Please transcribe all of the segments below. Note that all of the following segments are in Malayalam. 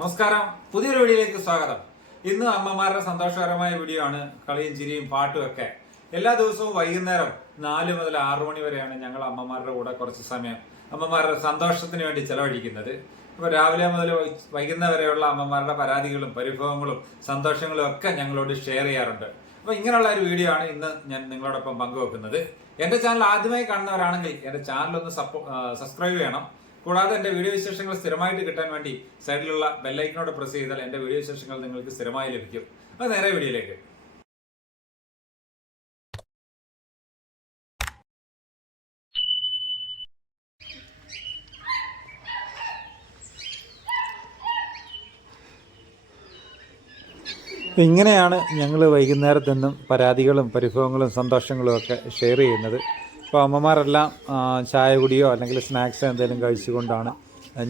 നമസ്കാരം. പുതിയൊരു വീഡിയോയിലേക്ക് സ്വാഗതം. ഇന്ന് അമ്മമാരുടെ സന്തോഷകരമായ വീഡിയോ ആണ്. കളിയും ചിരിയും പാട്ടും ഒക്കെ. എല്ലാ ദിവസവും വൈകുന്നേരം നാല് മുതൽ ആറു മണി വരെയാണ് ഞങ്ങൾ അമ്മമാരുടെ കൂടെ കുറച്ച് സമയം അമ്മമാരുടെ സന്തോഷത്തിന് വേണ്ടി ചെലവഴിക്കുന്നത്. അപ്പോൾ രാവിലെ മുതൽ വൈകുന്നേരം വരെയുള്ള അമ്മമാരുടെ പരാതികളും പരിഭവങ്ങളും സന്തോഷങ്ങളും ഒക്കെ ഞങ്ങളോട് ഷെയർ ചെയ്യാറുണ്ട്. അപ്പോൾ ഇങ്ങനെയുള്ള ഒരു വീഡിയോ ആണ് ഇന്ന് ഞാൻ നിങ്ങളോടൊപ്പം പങ്കുവെക്കുന്നത്. എന്റെ ചാനൽ ആദ്യമായി കാണുന്നവരാണെങ്കിൽ എന്റെ ചാനൽ ഒന്ന് സബ്സ്ക്രൈബ് ചെയ്യണം. കൂടാതെ എന്റെ വീഡിയോ വിശേഷങ്ങൾ സ്ഥിരമായിട്ട് കിട്ടാൻ വേണ്ടി സൈഡിലുള്ള ബെല്ലൈക്കനോട് പ്രസ് ചെയ്താൽ എന്റെ വീഡിയോ വിശേഷങ്ങൾ നിങ്ങൾക്ക് സ്ഥിരമായി ലഭിക്കും. അത് നേരെ വീഡിയോയിലേക്ക്. ഇങ്ങനെയാണ് ഞങ്ങൾ വൈകുന്നേരത്തെന്നും പരാതികളും പരിഭവങ്ങളും സന്തോഷങ്ങളും ഒക്കെ ഷെയർ ചെയ്യുന്നത്. അപ്പോൾ അമ്മമാരെല്ലാം ചായ കുടിയോ അല്ലെങ്കിൽ സ്നാക്സ് എന്തെങ്കിലും കഴിച്ചുകൊണ്ടാണ്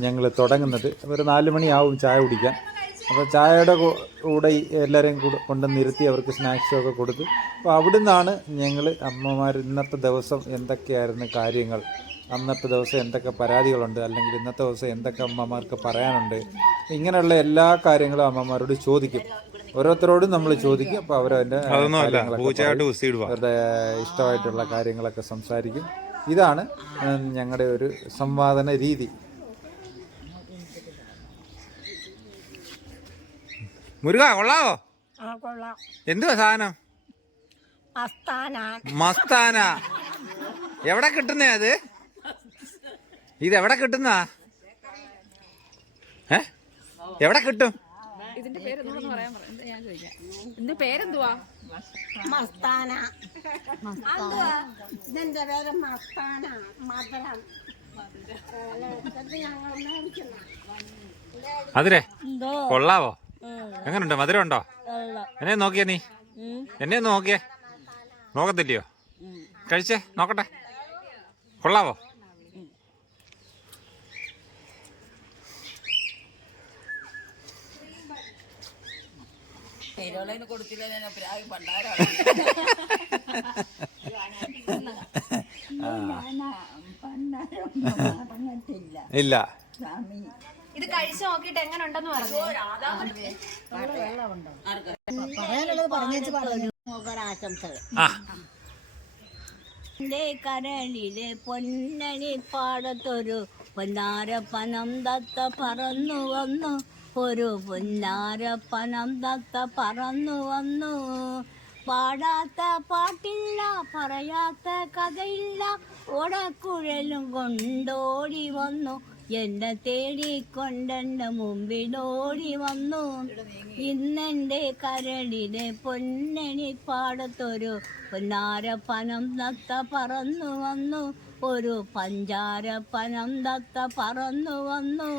ഞങ്ങൾ തുടങ്ങുന്നത്. ഒരു നാല് മണിയാവും ചായ കുടിക്കാൻ. അപ്പോൾ ചായയുടെ കൂടെ എല്ലാവരെയും കൂടെ നിർത്തി അവർക്ക് സ്നാക്സും ഒക്കെ കൊടുത്ത്. അപ്പോൾ അവിടെ നിന്നാണ് ഞങ്ങൾ അമ്മമാർ ഇന്നത്തെ ദിവസം എന്തൊക്കെയായിരുന്നു കാര്യങ്ങൾ അന്നത്തെ ദിവസം എന്തൊക്കെ പരാതികളുണ്ട് അല്ലെങ്കിൽ ഇന്നത്തെ ദിവസം എന്തൊക്കെ അമ്മമാർക്ക് പറയാനുണ്ട്. ഇങ്ങനെയുള്ള എല്ലാ കാര്യങ്ങളും അമ്മമാരോട് ചോദിക്കും. ഓരോരുത്തരോടും നമ്മൾ ചോദിക്കും. അപ്പോൾ അവരതിന്റെ പറയും. അവരുടെ ഇഷ്ടമായിട്ടുള്ള കാര്യങ്ങളൊക്കെ സംസാരിക്കും. ഇതാണ് ഞങ്ങളുടെ ഒരു സംവാദന രീതി. മുരുക കൊള്ളാവോ? ആ കൊള്ളാം. എന്തുവാ സാധനം? മസ്താന. എവിടെ കിട്ടുന്നേ അത്? ഇത് എവിടെ കിട്ടുന്ന എവിടെ കിട്ടും? ഇതിന്റെ പേരെന്തുവാന്ന് പറയാൻ പറയാം ഞാൻ ചോദിക്കാം. ഇതിന്റെ പേരെന്തുവാ? മസ്താന. ഇതിന്റെ പേര് മസ്താന മധുരം. അതിരെ കൊള്ളാവോ? എങ്ങനുണ്ട്? മധുരം ഉണ്ടോ കൊള്ളാം. എന്നെ നോക്കിയേ നീ. എന്നെ ഒന്ന് നോക്കിയേ. നോക്കത്തില്ലയോ? കഴിച്ചേ നോക്കട്ടെ. കൊള്ളാവോ? ഇല്ല. ഇത് കഴിച്ചു നോക്കിട്ട് എങ്ങനെ ഉണ്ടെന്ന് പറഞ്ഞു പറയാനുള്ളത് പറഞ്ഞു. ആശംസകൾ ആ. എന്റെ കരളിലെ പൊന്നണി പാടത്തൊരു പൊന്നാരപ്പനം തത്ത പറന്നു വന്നു. ഒരു പൊന്നാരപ്പനം തത്ത പറന്നു വന്നു. പാടാത്ത പാട്ടില്ല പറയാത്ത കഥയില്ല. ഓടക്കുഴലും കൊണ്ടോടി വന്നു. എന്നെ തേടിക്കൊണ്ടെന്റെ മുമ്പിലോടി വന്നു. ഇന്നെന്റെ കരളിലെ പൊന്നണി പാടത്തൊരു പൊന്നാരപ്പനം തത്ത പറന്നു വന്നു. ഒരു പഞ്ചാര പനം തത്ത പറന്നു വന്നു.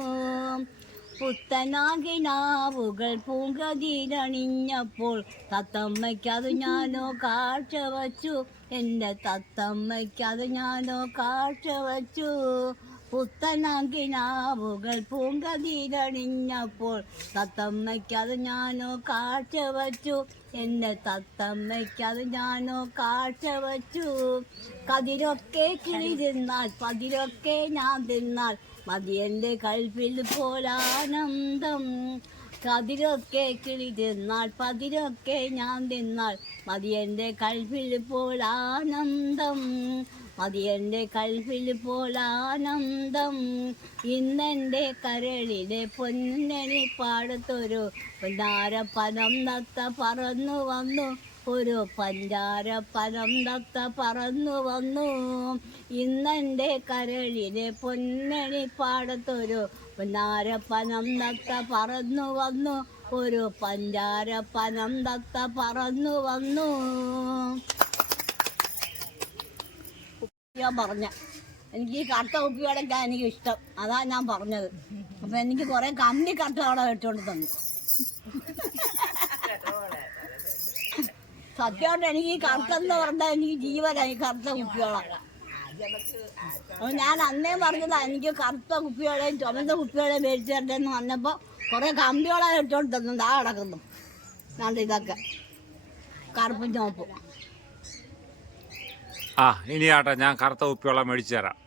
പുത്തനാകിനാവുകൾ പൂങ്കതിരണിഞ്ഞപ്പോൾ തത്തമ്മയ്ക്കത് ഞാനോ കാഴ്ച വച്ചു. എന്റെ തത്തമ്മയ്ക്കത് ഞാനോ കാഴ്ച വച്ചു. പുത്തനാകിനാവുകൾ പൂങ്കതിരണിഞ്ഞപ്പോൾ തത്തമ്മയ്ക്കത് ഞാനോ കാഴ്ച വച്ചു. എന്റെ തത്തമ്മയ്ക്കത് ഞാനോ കാഴ്ച വച്ചു. കതിരൊക്കെ കിളി തിന്നാൽ പതിരൊക്കെ ഞാൻ തിന്നാൽ മതി എന്റെ കൽപ്പിൽ പോലാനന്ദം കതിരൊക്കെ കിളി തിന്നാൽ പതിരൊക്കെ ഞാൻ തിന്നാൽ മതി എന്റെ കൽപ്പിൽ പോലാനന്ദം മതി എന്റെ കൽപ്പിൽ പോലാനന്ദം ഇന്നെന്റെ കരളിലെ പൊന്നണി പാടത്തൊരു പൊന്നാരപ്പനം നത്ത പറന്നു വന്നു. ഒരു പഞ്ചാര പദം തത്ത പറന്നു വന്നു. ഇന്നെന്റെ കരളിലെ പൊന്നണി പാടത്തൊരു പൊന്നാരപ്പനം തത്ത പറന്നു വന്നു. ഒരു പഞ്ചാരപ്പനം തത്ത പറന്നു വന്നു. ഞാൻ പറഞ്ഞ. എനിക്ക് ഈ കറുത്ത കുപ്പിയോടൊക്കെ എനിക്ക് ഇഷ്ടം. അതാ ഞാൻ പറഞ്ഞത്. അപ്പൊ എനിക്ക് കുറെ കമ്പി കറുത്ത അവിടെ വെട്ടുകൊണ്ട് തന്നു. സത്യമായിട്ട് എനിക്ക് ഈ കറുത്തെന്ന് പറഞ്ഞാൽ എനിക്ക് ജീവനായി കറുത്ത കുപ്പികളാണ് ഞാൻ അന്നേ പറഞ്ഞതാ എനിക്ക് കറുത്ത കുപ്പികളെയും ചുമന്ന കുപ്പികളെയും മേടിച്ചു തരണ്ടെന്ന് പറഞ്ഞപ്പോൾ കുറെ കമ്പിയോളം ഇട്ടോണ്ട് തന്നു. ദാ കിടക്കുന്നു. ഞാൻ ഇതൊക്കെ? കറുപ്പും ചുമപ്പും. ആ ഇനി ആട്ടെ ഞാൻ കറുത്ത ഉപ്പിവെള്ളം മേടിച്ചു തരാം.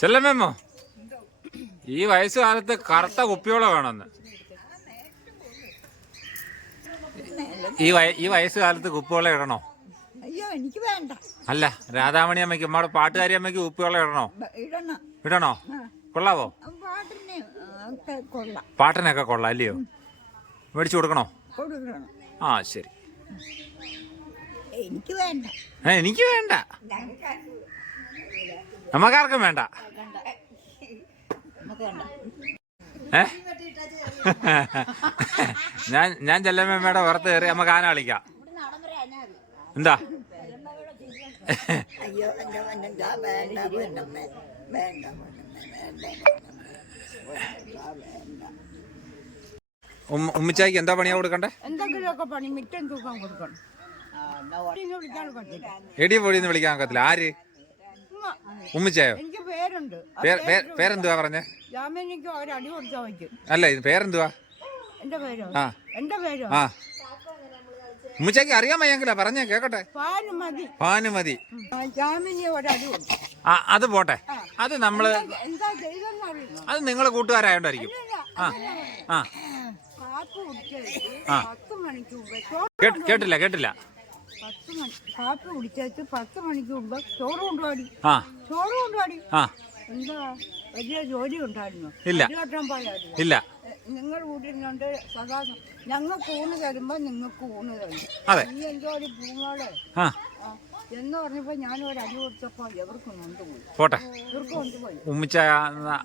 ചെല്ലമ്മേമ്മോ ഈ വയസ്സുകാലത്ത് കറുത്ത കുപ്പിയോളം വേണമെന്ന്. ഈ വയ ഈ വയസ്സുകാലത്ത് കുപ്പിയോളം ഇടണോ? അയ്യോ എനിക്ക് വേണ്ട. അല്ല രാധാമണി അമ്മയ്ക്ക് നമ്മുടെ പാട്ടുകാരി അമ്മയ്ക്ക് കുപ്പിവെള്ളം ഇടണോ? ഇടണം. ഇടണോ? കൊള്ളാവോ? പാട്ടിനൊക്കെ കൊള്ളാം അല്ലയോ? മേടിച്ചു കൊടുക്കണോ? ആ ശരി. എനിക്ക് വേണ്ട. എനിക്ക് വേണ്ട. നമുക്കാർക്കും വേണ്ട. ഏ? ഞാൻ ഞാൻ ചെല്ലമ്മയുടെ പുറത്ത് കയറി നമുക്ക് ആന കളിക്കാം. എന്താ? ഉമ്മിച്ചായിക്ക് എന്താ പണിയാ കൊടുക്കണ്ടേ? എന്തെങ്കിലുമൊക്കെ പണി മിറ്റം തൂക്കാൻ കൊടുക്കണം. എടി പൊടിന്ന് വിളിക്കാൻ ഒക്കത്തില്ല. ആര്? ഉമ്മിച്ചായോ? എനിക്ക് പേരുണ്ട്. പേര് പേര്- പേരെന്തുവാ പറഞ്ഞേ? ജാമ്യനിക്ക് ഒരടി കൊടുത്താൽ വയ്ക്കും അല്ല ഇത് പേരെന്തുവാ? എന്റെ പേരോ? ആ. എന്റെ പേരോ? ആ. ഉമ്മിച്ചാക്ക് അറിയാൻ വയ്യെങ്കിലാ പറഞ്ഞേ കേക്കട്ടെ. പാൽ മതി. ഭാനുമതി ആ, ജാമ്യനി ഒരടി കൊടുത്തു ആ അത് പോട്ടെ. അത് നമ്മൾ എന്താ ചെയ്തെന്ന് അറിയില്ല അത് നിങ്ങൾ കൂട്ടുകാരായോണ്ടായിരിക്കും. ആ. ആ. കാപ്പ് ആ. പത്ത് മണിക്ക് മുമ്പ് ചോറ് കേട്ട് കേട്ടില്ല കേട്ടില്ല. പത്ത് മണി കാപ്പി കുടിച്ചേച്ച് പത്ത് മണിക്ക് മുമ്പ് ചോറ് കൊണ്ടുപാടി ആ. ചോറ് കൊണ്ടുപാടി ആ. എന്താ? വലിയ ജോലി ഉണ്ടായിരുന്നു? ഇല്ല. അതിലോട്ടം പോയായിരുന്നു. ഇല്ല. നിങ്ങൾ കൂട്ടിരുന്നോണ്ട് സദാ ഞങ്ങൾക്ക് ഊണ് തരുമ്പോ നിങ്ങൾക്ക് ഊണ് തരും. അതെ. നീ എന്തോ ഒരു പൂമോളെ ആ. ആ, എന്ന് പറഞ്ഞപ്പോ ഞാൻ ഒരു അടി കൊടുത്തപ്പോ എവർക്ക് കൊണ്ടുപോയി. പോട്ടെ. ഇവർക്ക് കൊണ്ടുപോയി. ഉമ്മിച്ച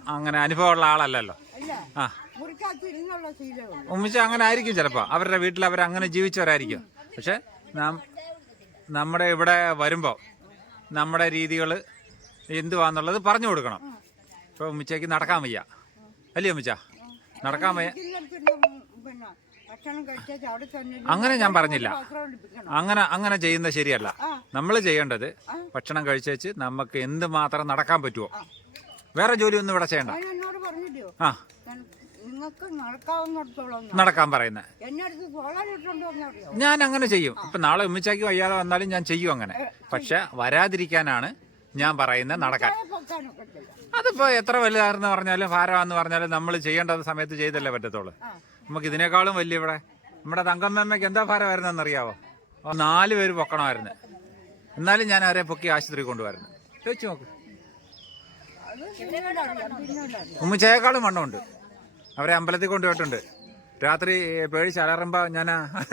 അങ്ങനെ അനുഭവമുള്ള ആളല്ലല്ലോ. അല്ല ആ. മുറിക്കകത്ത് ഇരുന്നുള്ള ശീലമുള്ളൂ ഉമ്മിച്ച അങ്ങനെ ആയിരിക്കും ചിലപ്പോൾ അവരുടെ വീട്ടിൽ അവർ അങ്ങനെ ജീവിച്ചവരായിരിക്കും പക്ഷെ നമ്മുടെ ഇവിടെ വരുമ്പോൾ നമ്മുടെ രീതികൾ എന്തുവാന്നുള്ളത് പറഞ്ഞു കൊടുക്കണം. ഇപ്പോൾ ഉമ്മച്ചേക്ക് നടക്കാൻ വയ്യ. അല്ലേ ഉമ്മച്ച? നടക്കാൻ വയ്യ. അങ്ങനെ ഞാൻ പറഞ്ഞില്ല. അങ്ങനെ അങ്ങനെ ചെയ്യുന്നത് ശരിയല്ല. നമ്മൾ ചെയ്യേണ്ടത് ഭക്ഷണം കഴിച്ചേച്ച് നമുക്ക് എന്ത് മാത്രം നടക്കാൻ പറ്റുമോ വേറെ ജോലിയൊന്നും ഇവിടെ ചെയ്യണ്ട. ആ. നിങ്ങൾക്ക് നടക്കാവുന്നിടത്തോളം നടക്കാൻ പറയുന്നത് എന്നറിയോ? ഞാൻ അങ്ങനെ ചെയ്യും ഇപ്പൊ നാളെ ഉമ്മിച്ചാക്കി വയ്യാതെ വന്നാലും ഞാൻ ചെയ്യും അങ്ങനെ. പക്ഷെ വരാതിരിക്കാനാണ് ഞാൻ പറയുന്നത് നടക്കാൻ. അതിപ്പോ എത്ര വലുതാണെന്ന് പറഞ്ഞാലും ഭാരമാന്ന് പറഞ്ഞാലും നമ്മൾ ചെയ്യേണ്ട സമയത്ത് ചെയ്തല്ലേ പറ്റത്തുള്ളൂ. നമുക്ക് ഇതിനേക്കാളും വലിയ ഇവിടെ. നമ്മുടെ തങ്കമ്മമ്മയ്ക്ക് എന്താ ഭാരമായിരുന്നെന്ന് അറിയാവോ ആ, നാല് പേര് പൊക്കണമായിരുന്നു. എന്നാലും ഞാൻ അവരെ പൊക്കി ആശുപത്രി കൊണ്ടുവരുന്നു. ചോദിച്ചു നോക്ക്. ഉമ്മച്ചയേക്കാളും വണ്ണമുണ്ട്. അവരെ അമ്പലത്തിൽ കൊണ്ടുപോയിട്ടുണ്ട്. രാത്രി പേടി അലറുമ്പോൾ ഞാൻ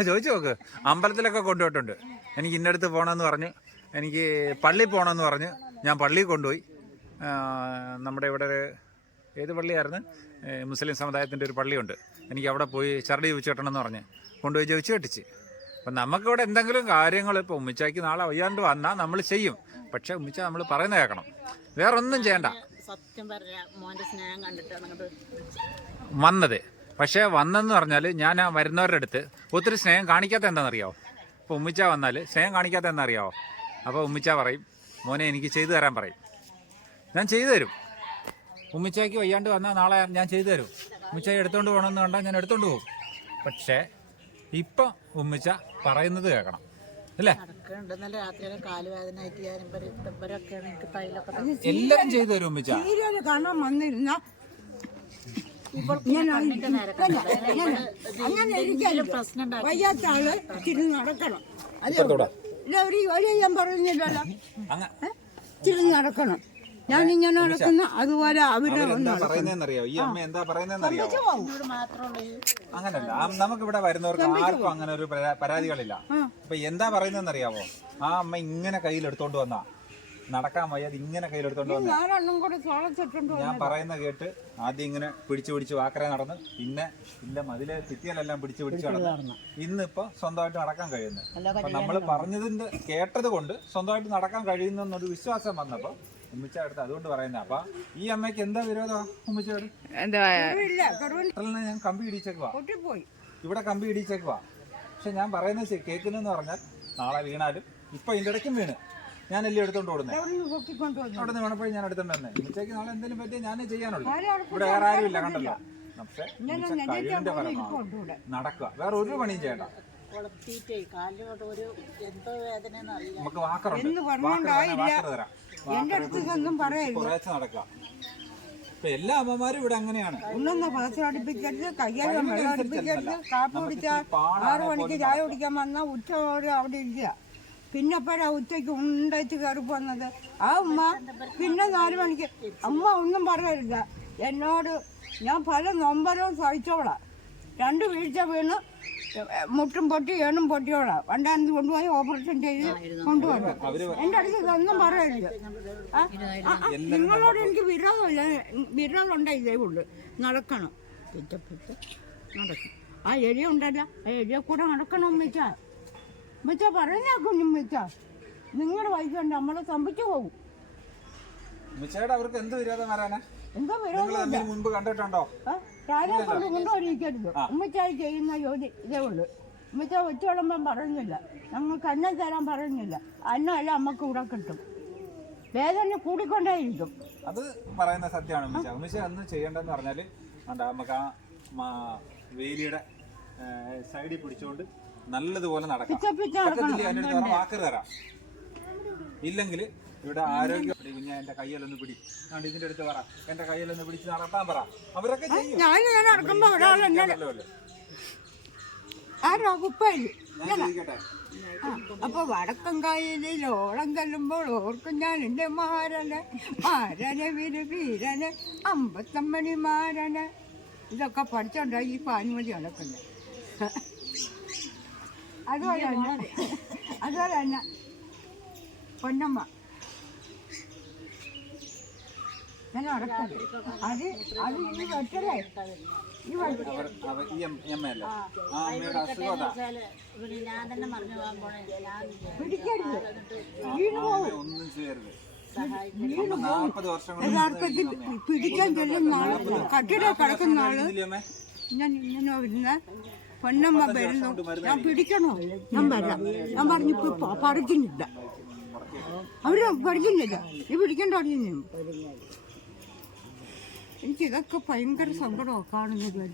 ചോദിച്ചു നോക്ക്. അമ്പലത്തിലൊക്കെ കൊണ്ടുപോയിട്ടുണ്ട്. എനിക്ക് ഇന്നടുത്ത് പോകണമെന്ന് പറഞ്ഞ്. എനിക്ക് പള്ളി പോകണമെന്ന് പറഞ്ഞ്. ഞാൻ പള്ളിയിൽ കൊണ്ടുപോയി. നമ്മുടെ ഇവിടെ ഒരു ഏത് പള്ളിയായിരുന്നു? മുസ്ലിം സമുദായത്തിന്റെ ഒരു പള്ളിയുണ്ട്. എനിക്ക് അവിടെ പോയി ചരടി ചോദിച്ചു കെട്ടണമെന്ന് പറഞ്ഞ് കൊണ്ടുപോയി ചോദിച്ചു കെട്ടിച്ച്. അപ്പം നമുക്കിവിടെ എന്തെങ്കിലും കാര്യങ്ങൾ ഇപ്പോൾ ഉമ്മിച്ചാക്കി നാളെ വയ്യാണ്ട് വന്നാൽ നമ്മൾ ചെയ്യും. പക്ഷേ ഉമ്മിച്ച നമ്മൾ പറയുന്നത് കേൾക്കണം. വേറൊന്നും ചെയ്യണ്ട. സത്യം പറയാ മോന്റെ സ്നേഹം കണ്ടിട്ട് അങ്ങോട്ട് വന്നത്. പക്ഷേ വന്നെന്ന് പറഞ്ഞാൽ ഞാൻ ആ വരുന്നവരുടെ അടുത്ത് ഒത്തിരി സ്നേഹം കാണിക്കാത്ത എന്താണെന്നറിയാവോ ഇപ്പോൾ ഉമ്മിച്ച വന്നാൽ സ്നേഹം കാണിക്കാത്ത എന്താണെന്നറിയാവോ അപ്പോൾ ഉമ്മിച്ച പറയും മോനെ എനിക്ക് ചെയ്തു തരാൻ പറയും. ഞാൻ ചെയ്തു തരും. ഉമ്മിച്ചയ്ക്ക് വയ്യാണ്ട് വന്നാൽ നാളെ ഞാൻ ചെയ്തു തരും. ഉമ്മിച്ച എടുത്തുകൊണ്ട് പോകണമെന്ന് കണ്ടാൽ ഞാൻ എടുത്തുകൊണ്ട് പോകും. പക്ഷേ ഇപ്പം ഉമ്മിച്ച പറയുന്നത് കേൾക്കണം. അല്ലേ? എല്ലാം ചെയ്തു തരും ഉമ്മിച്ച സീരിയൽ കാണാൻ വന്നിരുന്ന ഇങ്ങനെ ഇങ്ങനെ അങ്ങനെ. വയ്യാത്ത ആൾ ഇച്ചിരി നടക്കണം. അതേ ഒരു ജോലി ചെയ്യാൻ പറയുന്നില്ലല്ലോ നടക്കണം. ഞാനിങ്ങനെ നടക്കുന്ന അതുപോലെ അവർ എന്താ പറയുന്നതെന്നറിയാവോ ഈ അമ്മ എന്താ പറയുന്നതെന്നറിയാവോ അങ്ങനല്ല. നമുക്ക് ഇവിടെ വരുന്നവർക്ക് ആർക്കും അങ്ങനെ ഒരു പരാ- പരാതികളില്ല. അപ്പൊ എന്താ പറയുന്നതെന്നറിയാവോ? ആ അമ്മ ഇങ്ങനെ കയ്യിലെടുത്തോണ്ട് വന്നാ. നടക്കാൻ വയ്യാതെ ഇങ്ങനെ കയ്യിലെടുത്തോണ്ട് വന്ന കൂടെ ഞാൻ പറയുന്ന കേട്ട് ആദ്യം ഇങ്ങനെ പിടിച്ചു പിടിച്ച് വാക്കറെ നടന്ന് പിന്നെ ഇല്ല മതിലെ ഭിത്തിയിലെല്ലാം പിടിച്ചു പിടിച്ച് നടന്നു ഇന്നിപ്പോ സ്വന്തമായിട്ട് നടക്കാൻ കഴിയുന്നു. അപ്പൊ നമ്മൾ പറഞ്ഞതിന്റെ കേട്ടത് കൊണ്ട് സ്വന്തമായിട്ട് നടക്കാൻ കഴിയുന്നൊരു വിശ്വാസം വന്നപ്പോ ഉമ്മിച്ച അടുത്ത് അതുകൊണ്ട് പറയുന്നത്. അപ്പൊ ഈ അമ്മയ്ക്ക് എന്താ വിരോധം ഉമ്മിച്ചോട് ഞാൻ കമ്പി ഇടിച്ചേക്കുവാ ഇവിടെ കമ്പി ഇടിച്ചേക്കുവാ പക്ഷെ ഞാൻ പറയുന്നത് കേൾക്കുന്നെന്ന് പറഞ്ഞാൽ നാളെ വീണാലും ഇപ്പൊ ഇതിന്റെ ഇടയ്ക്കും വീണ്. ഞാനല്ലേ എടുത്തോണ്ട് ഓടുന്നത് അവിടെ നിന്ന് വീണപ്പോഴും ഞാൻ എടുത്തോണ്ട് വന്നേ. ഉച്ചയ്ക്ക് നാളെ എന്തെങ്കിലും പറ്റിയാൽ ഞാനേ ചെയ്യാനുള്ളൂ. ഇവിടെ വേറെ ആരും ഇല്ല കണ്ടല്ലോ? പക്ഷെ കഴിവിന്റെ നടക്കുക. വേറെ ഒരു പണിയും ചെയ്യണ്ട. കാലിലോട്ട് ഒരു എന്തോ വേദന നമുക്ക് വാക്കറുണ്ട് വാക്കർ തരാം. കുറേശ്ശെ നടക്കുക. ഇപ്പൊ എല്ലാ അമ്മമാരും ഇവിടെ അങ്ങനെയാണ്. ഒന്നൊന്ന് പാത്രം അടുപ്പിക്കരുത് കയ്യാലും വെള്ളം അടുപ്പിക്കരുത് കാപ്പി കുടിച്ചാൽ ആറു മണിക്ക് ചായ കുടിക്കാൻ വന്നാൽ ഉച്ച അവിടെ ഇരിക്കുക. പിന്നെ അപ്പോഴാ ഉച്ചയ്ക്ക് ഉണ്ടായിട്ട് കയറി പോന്നത്. ആ ഉമ്മ പിന്നെ നാല് മണിക്ക്. അമ്മ ഒന്നും പറയരുത്. എന്നോട് ഞാൻ പല നൊമ്പരവും സഹിച്ചോളാം. രണ്ട് വീഴ്ച വീണ് മുട്ടും പൊട്ടി ഏണും പൊട്ടിയോളാം. വണ്ടാനത്ത് കൊണ്ടുപോയി ഓപ്പറേഷൻ ചെയ്ത് കൊണ്ടുപോകണം എന്റെ അടുത്ത് ഇതൊന്നും പറയരുത്. നിങ്ങളോട് എനിക്ക് വിരോധമില്ല. വിരോധം ഉണ്ടേ ഇതേ ഉള്ളു. നടക്കണം. പിറ്റ പിറ്റ നടക്കണം. ആ എരിയ ഉണ്ടല്ല ആ കൂടെ നടക്കണം ഉമ്മിച്ച പറഞ്ഞ കുഞ്ഞു മിച്ച. നിങ്ങളുടെ വൈകുണ്ട് നമ്മളെ സംഭിച്ചു പോകും മിച്ചയുടെ അവർക്ക് എന്ത് വിരോധം വരാനാ? എന്താ നിങ്ങൾ വിരോധം മുൻപ് കണ്ടിട്ടുണ്ടോ? കാര്യം കൊണ്ട് കൊണ്ടുവരിക്കരുത്. ഉമ്മച്ചായി ചെയ്യുന്ന ജോലി ഇതേ ഉള്ളൂ. ഉമ്മച്ച വെച്ച് വിളമ്പാൻ പറയുന്നില്ല. ഞങ്ങൾക്ക് അന്നം തരാൻ പറയുന്നില്ല. അന്നമല്ല അമ്മയ്ക്ക് ഇവിടെ കിട്ടും. വേദന കൂടിക്കൊണ്ടേയിരിക്കും. അത് പറയുന്ന സത്യമാണ് ഉമ്മച്ച. ഉമ്മിച്ച എന്ന് ചെയ്യേണ്ടതെന്ന് പറഞ്ഞാൽ കണ്ടോ നമുക്ക് ആ വേലിയുടെ സൈഡിൽ പിടിച്ചുകൊണ്ട് നല്ലതുപോലെ നടക്കാം. പറ്റത്തില്ല എന്റെ അടുത്ത് വാക്ക് തരാം. ഇല്ലെങ്കിൽ ഇവിടെ ആരോഗ്യം ഞാൻ എന്റെ കയ്യിലൊന്ന് പിടി. ഇതിന്റെ അടുത്ത് പറ. എന്റെ കയ്യിലൊന്ന് പിടിച്ച് നടത്താൻ പറ. അവരൊക്കെ ചെയ്യും. അപ്പൊ വടക്കം കായലിൽ ഓളം കല്ലുമ്പോൾ ഓർക്കും ഞാൻ എന്റെ മാരന്. മാരന് വീര് വീരന് അമ്പത്തമ്മണി മാരന്. ഇതൊക്കെ പഠിച്ചോണ്ടായി ഈ പാനുമതി നടക്കുന്നത് അതുപോലെ തന്നെ അതുപോലെ തന്നെ പൊന്നമ്മ. ഞാൻ നടക്കുന്നത് അത് അത് ഈ വെട്ടലേ ഈ പിടിക്കരുത്. യഥാർത്ഥത്തിൽ പിടിക്കാൻ ചെല്ലുന്ന ആൾ കട്ടിട കിടക്കുന്ന ആൾ. ഞാൻ ഇങ്ങനെ വരുന്ന പൊന്നമ്മ വരുന്നു. ഞാൻ പിടിക്കണോ? ഞാൻ വരാം ഞാൻ പറഞ്ഞു ഇപ്പൊ പറിക്കുന്നില്ല. അവർ പഠിക്കുന്നില്ല നീ പിടിക്കണ്ട പറഞ്ഞു എനിക്ക് ഇതൊക്കെ ഭയങ്കര സങ്കടമാണ് കാണുന്നത്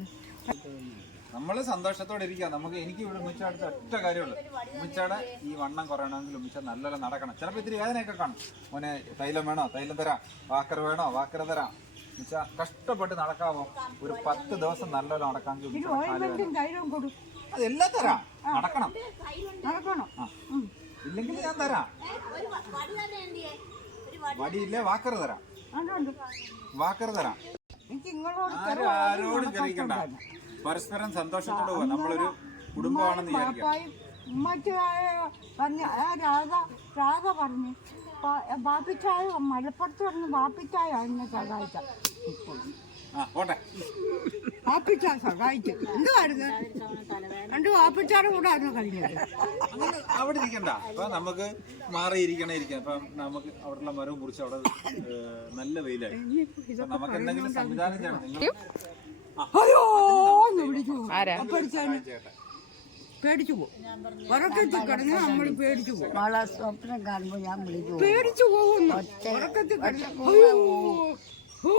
നമ്മൾ സന്തോഷത്തോടെ ഇരിക്കുക നമുക്ക് എനിക്ക് ഇവിടെ ഉമ്മിച്ച അടുത്ത ഒറ്റ കാര്യമുള്ളൂ. ഉമ്മിച്ചയുടെ ഈ വണ്ണം കുറയണമെങ്കിൽ ഉമ്മിച്ച നല്ല നടക്കണം. ചിലപ്പോൾ ഇത്തിരി വേദനയൊക്കെ കാണും. മോനെ തൈലം വേണോ? തൈലം തരാം. വാക്കർ വേണോ? വാക്കർ തരാം. ഉമ്മിച്ച കഷ്ടപ്പെട്ട് നടക്കാമോ ഒരു പത്ത് ദിവസം നല്ലോണം നടക്കാൻ അതെല്ലാം തരാം. നടക്കണം. ഇല്ലെങ്കിൽ ഞാൻ തരാം. വടിയില്ലേ വാക്കർ തരാം. വാക്കറ് വാക്കർ തരാം ആരോടും ചെറിയിക്കണ്ട പരസ്പരം സന്തോഷത്തോടെ പോവാ. നമ്മളൊരു കുടുംബമാണെന്ന് വിചാരിക്കാം. പറഞ്ഞ രാധ രാധ പറഞ്ഞു. ബാപ്പിച്ചായ മലപ്പുറത്ത് പറഞ്ഞ് ബാപ്പിച്ചായ എന്നെ സഹായിച്ച. ബാപ്പിച്ച സഹായിച്ചു. എന്തുവായിരുന്നു? രണ്ട് ബാപ്പിച്ചാരുടെ കൂടെ ആയിരുന്നു കഴിഞ്ഞത്. അവിടെ ഇരിക്കണ്ട. അപ്പൊ നമുക്ക് മാറിയിരിക്കണേ ഇരിക്കാം. അപ്പൊ നമുക്ക് അവിടെയുള്ള മരവും കുറിച്ച് അവിടെ നല്ല വെയിലായി. നമുക്ക് എന്തെങ്കിലും സംവിധാനം ചെയ്യണം. നിങ്ങൾ അയ്യോ വിളിച്ചു. ആരാ? പേടിച്ചു പോകും. ഉറക്കത്തിൽ കിടന്ന് നമ്മൾ പേടിച്ചു പോകും. മോളെ സ്വപ്നം കാണുമ്പോൾ ഞാൻ പേടിച്ചു പോകുന്നു. ഉറക്കത്തിൽ കിടന്ന് അയ്യോ ഓ.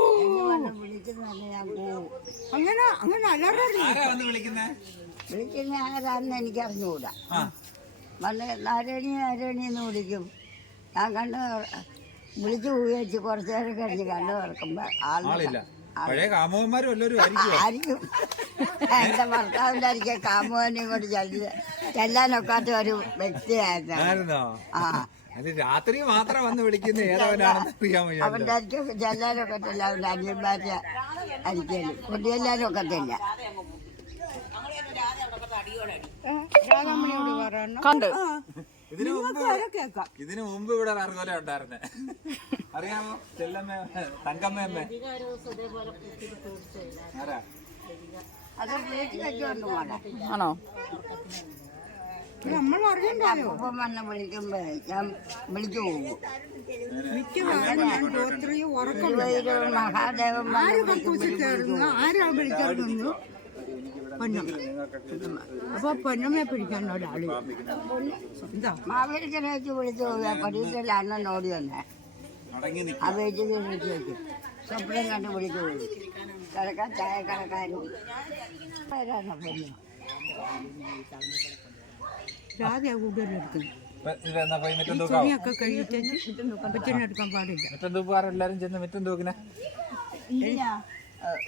വിളിക്കുന്നതന്നെ ഞാൻ പോവും. അങ്ങനെ അങ്ങനെ ആരാ വന്ന് വിളിക്കുന്നേ? വിളിക്കുന്ന ആരാന്ന് എനിക്ക് അറിഞ്ഞുകൂടാ ആ. വന്ന് നാരായണി നാരായണി എന്ന് വിളിക്കും. ഞാൻ കണ്ണ് വിളിച്ചു ഉപയോഗിച്ച് കുറച്ചു നേരം കഴിഞ്ഞ് കണ്ടു തുറക്കുമ്പോ ആളില്ല. ആളില്ല. പഴയ കാമവന്മാരും എല്ലാവരും ആയിരിക്കും. എന്റെ ഭർത്താവിന്റെ ആയിരിക്കും കാമുകനെയും കൊണ്ട് ചെല്ലി ചെല്ലാനൊക്കാത്ത ഒരു വ്യക്തിയായിരുന്നു ആ. അത് രാത്രി മാത്രം വന്ന് വിളിക്കുന്ന ഏതവനാണെന്ന് അറിയാൻ വയ്യ അവന്റെ ചെല്ലാനൊക്കത്തില്ല അവന്റെ അനിയന്മാരെ അരിക്കലും കണ്ട്? ഇതിനു മുമ്പ് ഇതിനു മുമ്പ് ഇവിടെ വേറെ ഉണ്ടായിരുന്നെ. അറിയാമോ? ചെല്ലമ്മ തങ്കമ്മയമ്മ. ആരാ? ആണോ? നമ്മൾ അറിയണ്ടായോ? അപ്പം വന്ന് വിളിക്കുമ്പോ ഞാൻ വിളിച്ചു പോകും. മിക്കവാറും ഞാൻ ഗോത്രയും ഉറക്കം ഗുരുവായൂർ മഹാദേവൻ വന്ന് ആര് വിളിക്കും കക്കൂസിൽ കയറുന്നു? ആരാ വിളിച്ചിരുന്നു പൊന്നം അപ്പൊ പൊന്നമ്മയെ പിടിക്കാൻ ഒരാൾ. എന്താ? മാവേലിക്കനെ വെച്ച് വിളിച്ചു പരീക്ഷയിൽ അണ്ണൻ ഓടി വന്നേ? വീട്ടിൽ വിളിച്ചു വെച്ചു സ്വപ്നം കണ്ട് വിളിച്ചു പോയി കിടക്കാൻ ചായ കടക്കാരും വരാനോ പൊന്നു രാധയാ കൂടുതലെടുക്കുന്നു തുണിയൊക്കെ അപ്പച്ചനെടുക്കാൻ പാടില്ല. ചെന്ന് മിറ്റം തൂക്കിനെ. ഏഹ്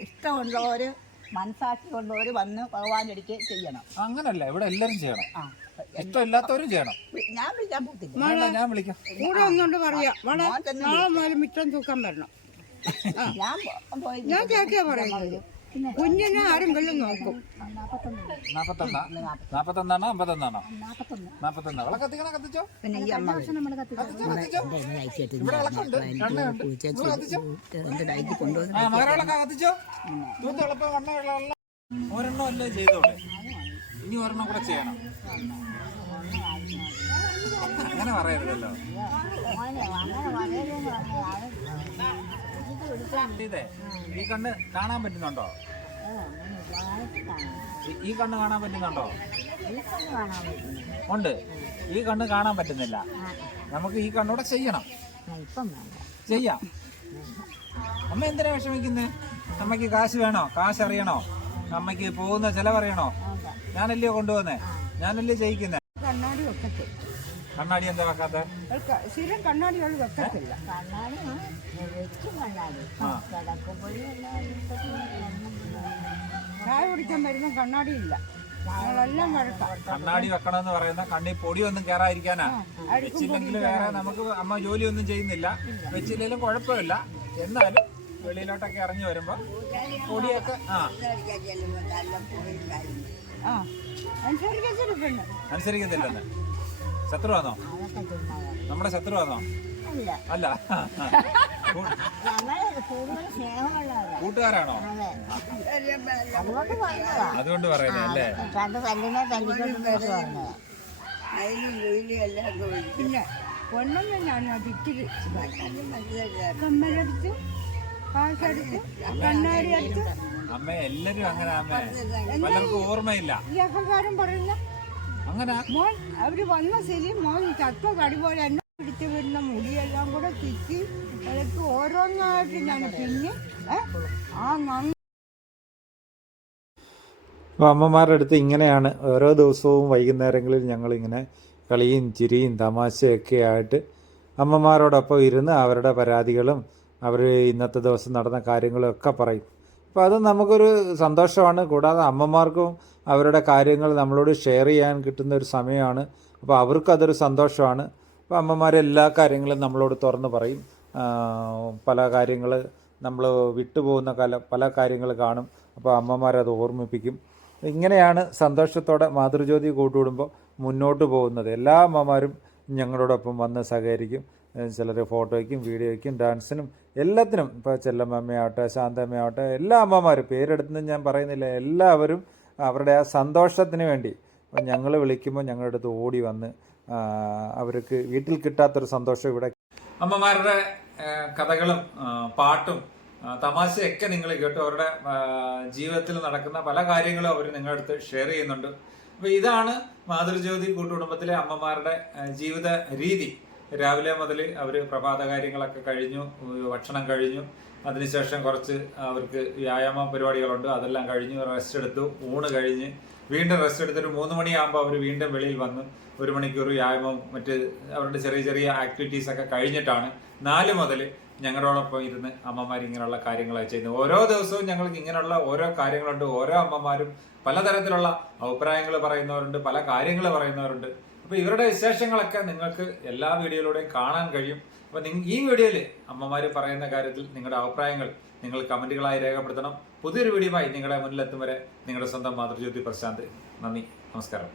ഇഷ്ടമുള്ളവര് മനസാക്ഷി ഉള്ളവര് വന്ന് ഭഗവാന്റെ അടുക്ക് ചെയ്യണം. അങ്ങനല്ല ഇവിടെ എല്ലാരും ചെയ്യണം. ആ ഇഷ്ടമില്ലാത്തവരും ചെയ്യണം. ഞാൻ വിളിക്കാൻ പോത്തില്ല വേണ്ട, ഞാൻ വിളിക്കാം. കൂടെ ഒന്നുകൊണ്ട് പറയാ. മോളെ മോൻ തന്നെ നാളെ മുതൽ മിറ്റം തൂക്കാൻ വരണം. ഞാൻ പോ- പോയി ഞാൻ കേൾക്കാ പറയുന്നത്. കുഞ്ഞിനെ വെള്ളം നോക്കും നാപ്പത്തൊന്നാ നാപ്പത്തൊന്നാണോ അമ്പത്തൊന്നാണോ നാപ്പത്തൊന്നാ അവളെ കത്തിക്കണ കത്തിച്ചോ പിന്നെ ഈ അമ്മ കത്തിച്ചോ കത്തിച്ചോ ഇവിടെ വിളക്കുണ്ട് കത്തിച്ചോ ആ മകരവിളക്ക കത്തിച്ചോ തൂത്ത് എളുപ്പം വണ്ണ വെള്ളം ഒരെണ്ണം അല്ലേ ചെയ്തോളെ ഇനി ഒരെണ്ണം കൂടെ ചെയ്യണം അങ്ങനെ പറയരുതല്ലോ ഈ കണ്ണ് കാണാൻ പറ്റുന്നുണ്ടോ? ഈ- കണ്ണ് കാണാൻ പറ്റുന്നുണ്ടോ? ഉണ്ട്. ഈ കണ്ണ് കാണാൻ പറ്റുന്നില്ല. നമുക്ക് ഈ കണ്ണൂടെ ചെയ്യണം. ചെയ്യാം. അമ്മ എന്തിനാ വിഷമിക്കുന്നേ? അമ്മയ്ക്ക് കാശ് വേണോ? കാശ് അറിയണോ അമ്മയ്ക്ക് പോകുന്ന ചെലവറിയണോ? ഞാനല്ലയോ കൊണ്ടുപോകുന്നേ? ഞാനല്ലേ ചെയ്യിക്കുന്നേ? കണ്ണാടി വെക്കത്തില്ല കണ്ണാടി എന്താ വെക്കാത്ത? സ്ഥിരം കണ്ണാടികൾ വെക്കത്തില്ല. ആ ചായ കുടിക്കാൻ വരുന്ന കണ്ണാടി ഇല്ല ഞങ്ങളെല്ലാം വഴക്കാം. കണ്ണാടി വെക്കണമെന്ന് പറയുന്ന കണ്ണിൽ പൊടിയൊന്നും കയറാതിരിക്കാനാ. വെച്ചില്ലെങ്കിൽ വേറെ നമുക്ക് അമ്മ ജോലിയൊന്നും ചെയ്യുന്നില്ല. വെച്ചില്ലെങ്കിലും കുഴപ്പമില്ല. എന്നാലും വെളിയിലോട്ടൊക്കെ ഇറങ്ങി വരുമ്പോ പൊടിയൊക്കെ ആ. അനുസരിക്കത്തില്ലെന്ന്. ശത്രുവാണോ നമ്മുടെ ശത്രുവാണോ അല്ല. കൂട്ടുകാരാണോ? അതുകൊണ്ട് പറയുന്നേ പറയുന്നത് അല്ലേ? കണ്ണാടി അടിച്ചു. അമ്മ എല്ലാരും അങ്ങനെ അമ്മ. പലർക്കും ഓർമ്മയില്ല. ഈ അഹങ്കാരം പറയുന്ന അങ്ങനെ മോൻ അവർ വന്ന ശരി മോൻ ചത്ത കടി പോലെ എന്നെ പിടിച്ച് വരുന്ന മുടിയെല്ലാം കൂടെ തിറ്റി അതൊക്കെ ഓരോന്നായിട്ട് ഞാൻ പിന്നെ ആ നന്ദി. അപ്പോൾ അമ്മമാരുടെ അടുത്ത് ഇങ്ങനെയാണ് ഓരോ ദിവസവും വൈകുന്നേരങ്ങളിൽ ഞങ്ങളിങ്ങനെ കളിയും ചിരിയും തമാശയൊക്കെ ആയിട്ട് അമ്മമാരോടൊപ്പം ഇരുന്ന് അവരുടെ പരാതികളും അവർ ഇന്നത്തെ ദിവസം നടന്ന കാര്യങ്ങളും ഒക്കെ പറയും. അപ്പോൾ അത് നമുക്കൊരു സന്തോഷമാണ്. കൂടാതെ അമ്മമാർക്കും അവരുടെ കാര്യങ്ങൾ നമ്മളോട് ഷെയർ ചെയ്യാൻ കിട്ടുന്ന ഒരു സമയമാണ്. അപ്പോൾ അവർക്കതൊരു സന്തോഷമാണ്. അപ്പോൾ അമ്മമാർ എല്ലാ കാര്യങ്ങളും നമ്മളോട് തുറന്ന് പറയും. പല കാര്യങ്ങൾ നമ്മൾ വിട്ടുപോകുന്ന കല പല കാര്യങ്ങൾ കാണും. അപ്പോൾ അമ്മമാരത് ഓർമ്മിപ്പിക്കും. ഇങ്ങനെയാണ് സന്തോഷത്തോടെ മാതൃജ്യോതി കൂട്ടുകൂടുമ്പോൾ മുന്നോട്ട് പോകുന്നത്. എല്ലാ അമ്മമാരും ഞങ്ങളോടൊപ്പം വന്ന് സഹകരിക്കും. ചിലർ ഫോട്ടോയ്ക്കും വീഡിയോയ്ക്കും ഡാൻസിനും എല്ലാത്തിനും. ഇപ്പോൾ ചെല്ലമ്മയാവട്ടെ ശാന്തമ്മയാവട്ടെ എല്ലാ അമ്മമാരും. പേരെടുത്തൊന്നും ഞാൻ പറയുന്നില്ല. എല്ലാവരും അവരുടെ ആ സന്തോഷത്തിന് വേണ്ടി. ഞങ്ങൾ വിളിക്കുമ്പോൾ ഞങ്ങളുടെ അടുത്ത് ഓടി വന്ന് അവർക്ക് വീട്ടിൽ കിട്ടാത്തൊരു സന്തോഷം ഇവിടെ. അമ്മമാരുടെ കഥകളും പാട്ടും തമാശയൊക്കെ നിങ്ങൾ കേട്ടു. അവരുടെ ജീവിതത്തിൽ നടക്കുന്ന പല കാര്യങ്ങളും അവർ നിങ്ങളുടെ അടുത്ത് ഷെയർ ചെയ്യുന്നുണ്ട്. അപ്പൊ ഇതാണ് മാതൃജ്യോതി കൂട്ടുകുടുംബത്തിലെ അമ്മമാരുടെ ജീവിത രീതി. രാവിലെ മുതൽ അവർ പ്രഭാത കാര്യങ്ങളൊക്കെ കഴിഞ്ഞു ഭക്ഷണം കഴിഞ്ഞു. അതിനുശേഷം കുറച്ച് അവർക്ക് വ്യായാമ പരിപാടികളുണ്ട്. അതെല്ലാം കഴിഞ്ഞ് റെസ്റ്റ് എടുത്തു ഊണ് കഴിഞ്ഞ് വീണ്ടും റെസ്റ്റ് എടുത്തൊരു മൂന്ന് മണിയാകുമ്പോൾ അവർ വീണ്ടും വെളിയിൽ വന്ന് ഒരു മണിക്കൂർ വ്യായാമം മറ്റ് അവരുടെ ചെറിയ ചെറിയ ആക്ടിവിറ്റീസ് ഒക്കെ കഴിഞ്ഞിട്ടാണ് നാല് മുതൽ ഞങ്ങളോടൊപ്പം ഇരുന്ന് അമ്മമാർ ഇങ്ങനെയുള്ള കാര്യങ്ങളൊക്കെ ചെയ്യുന്നത്. ഓരോ ദിവസവും ഞങ്ങൾക്ക് ഇങ്ങനെയുള്ള ഓരോ കാര്യങ്ങളുണ്ട്. ഓരോ അമ്മമാരും പലതരത്തിലുള്ള അഭിപ്രായങ്ങൾ പറയുന്നവരുണ്ട് പല കാര്യങ്ങൾ പറയുന്നവരുണ്ട്. അപ്പോൾ ഇവരുടെ വിശേഷങ്ങളൊക്കെ നിങ്ങൾക്ക് എല്ലാ വീഡിയോയിലൂടെയും കാണാൻ കഴിയും. അപ്പൊ നിങ്ങൾ ഈ വീഡിയോയിൽ അമ്മമാർ പറയുന്ന കാര്യത്തിൽ നിങ്ങളുടെ അഭിപ്രായങ്ങൾ നിങ്ങൾ കമന്റുകളായി രേഖപ്പെടുത്തണം. പുതിയൊരു വീഡിയോയുമായി നിങ്ങളുടെ മുന്നിലെത്തും വരെ നിങ്ങളുടെ സ്വന്തം മാതൃജ്യോതി പ്രശാന്ത്. നന്ദി. നമസ്കാരം.